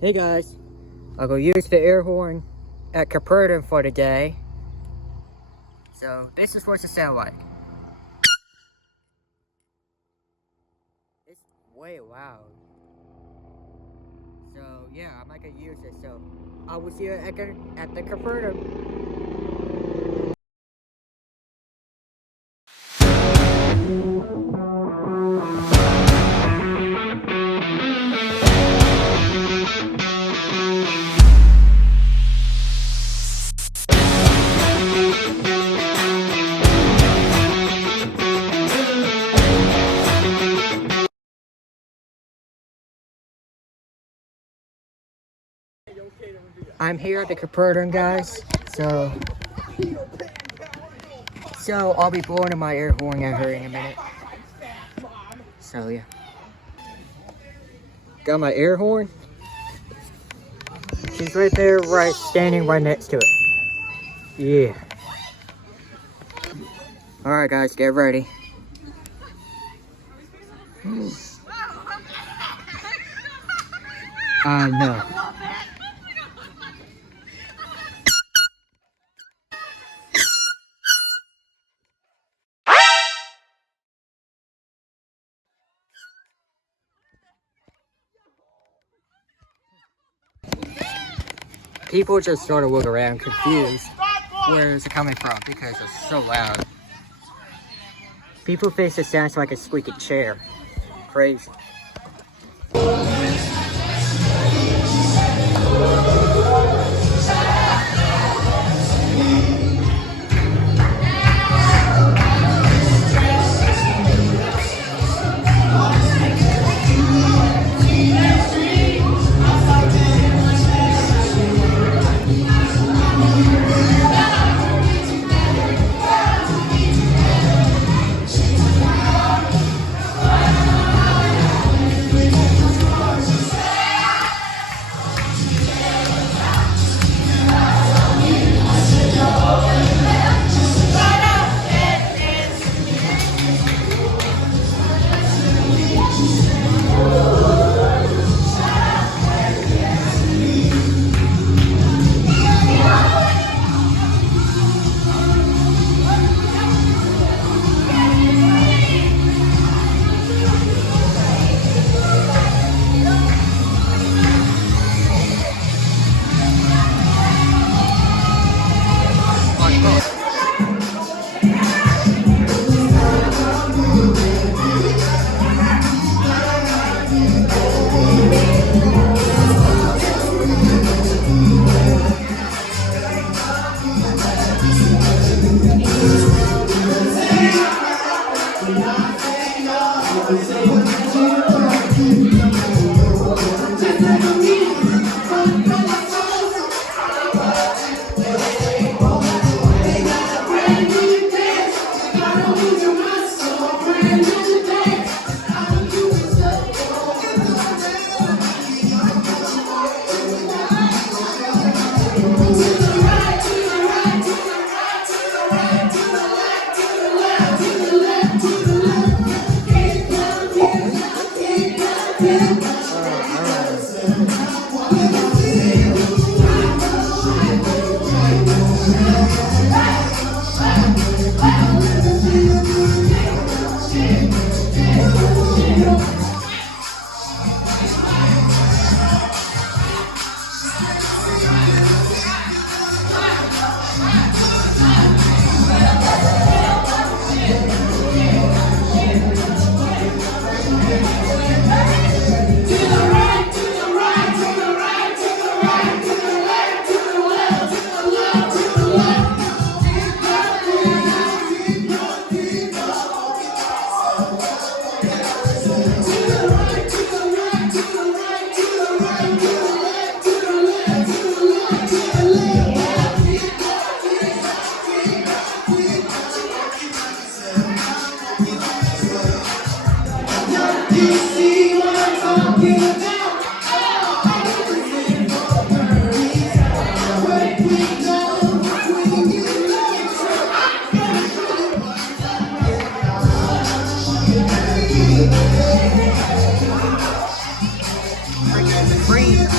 Hey guys, I'll go use the air horn at Capernaum for the day. So this is what it sound like. It's way loud. So yeah, I'm not gonna use it. So I will see you at the Capernaum. I'm here at the Capernaum, guys. So I'll be blowing in my air horn at her in a minute. So yeah, got my air horn. She's right there, standing right next to it. Yeah. All right, guys, get ready. No. People just sort of look around confused. Where is it coming from? Because it's so loud. People think it sounds like a squeaky chair. Crazy. Free.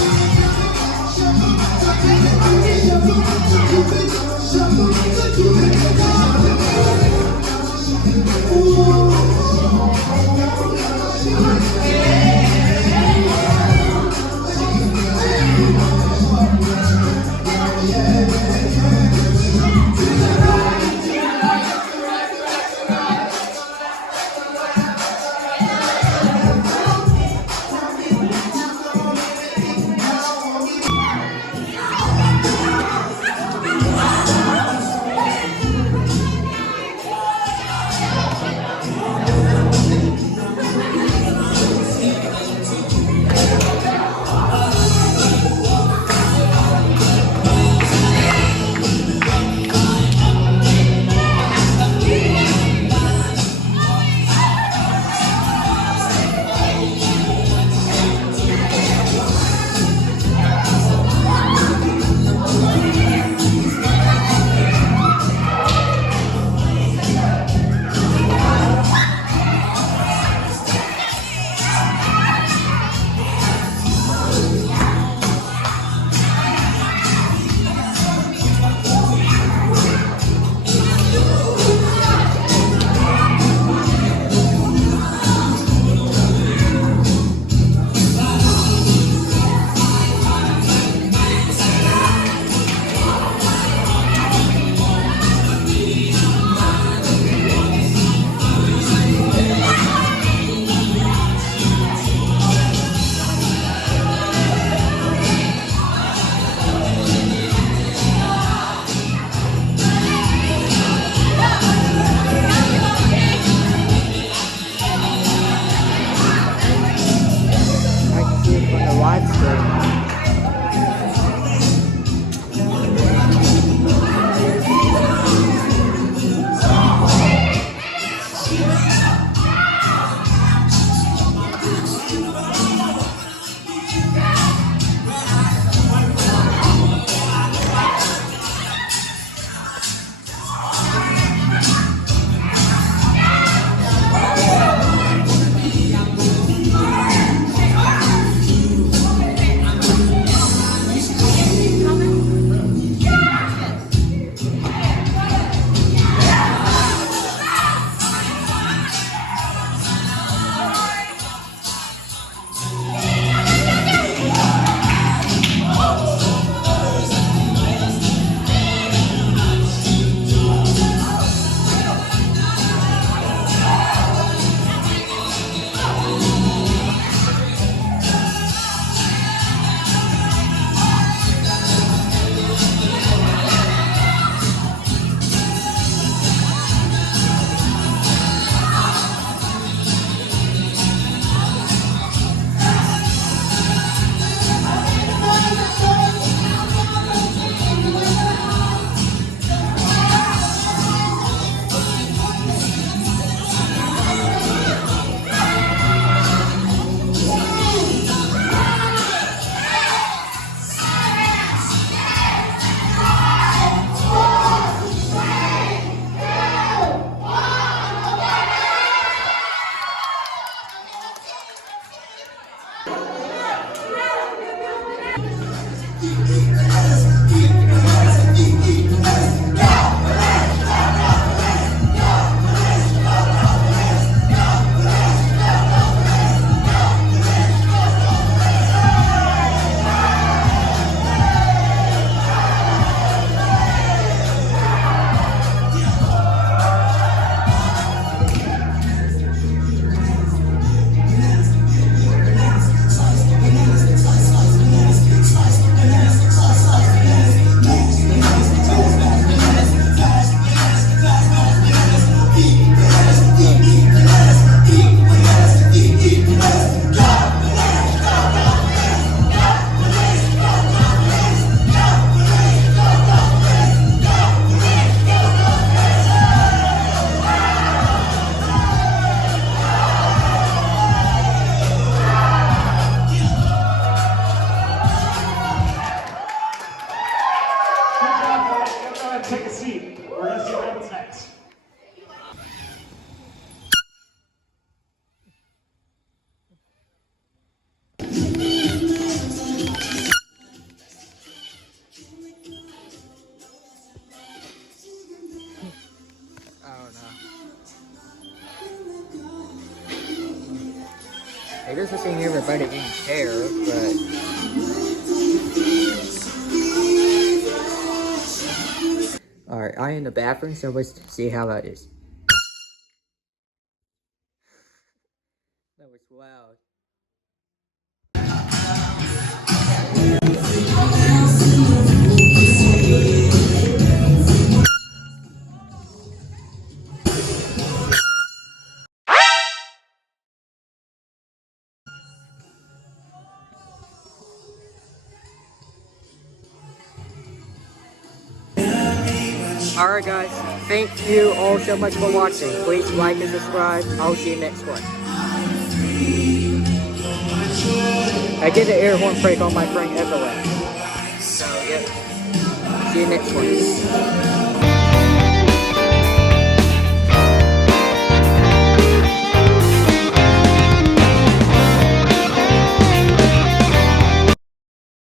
wasn't seeing everybody in care, but alright, I in the bathroom, so let's see how that is. That was loud. Alright guys, thank you all so much for watching. Please like and subscribe. I'll see you next one. I did an air horn prank on my friend Evelyn. So yeah, see you next one.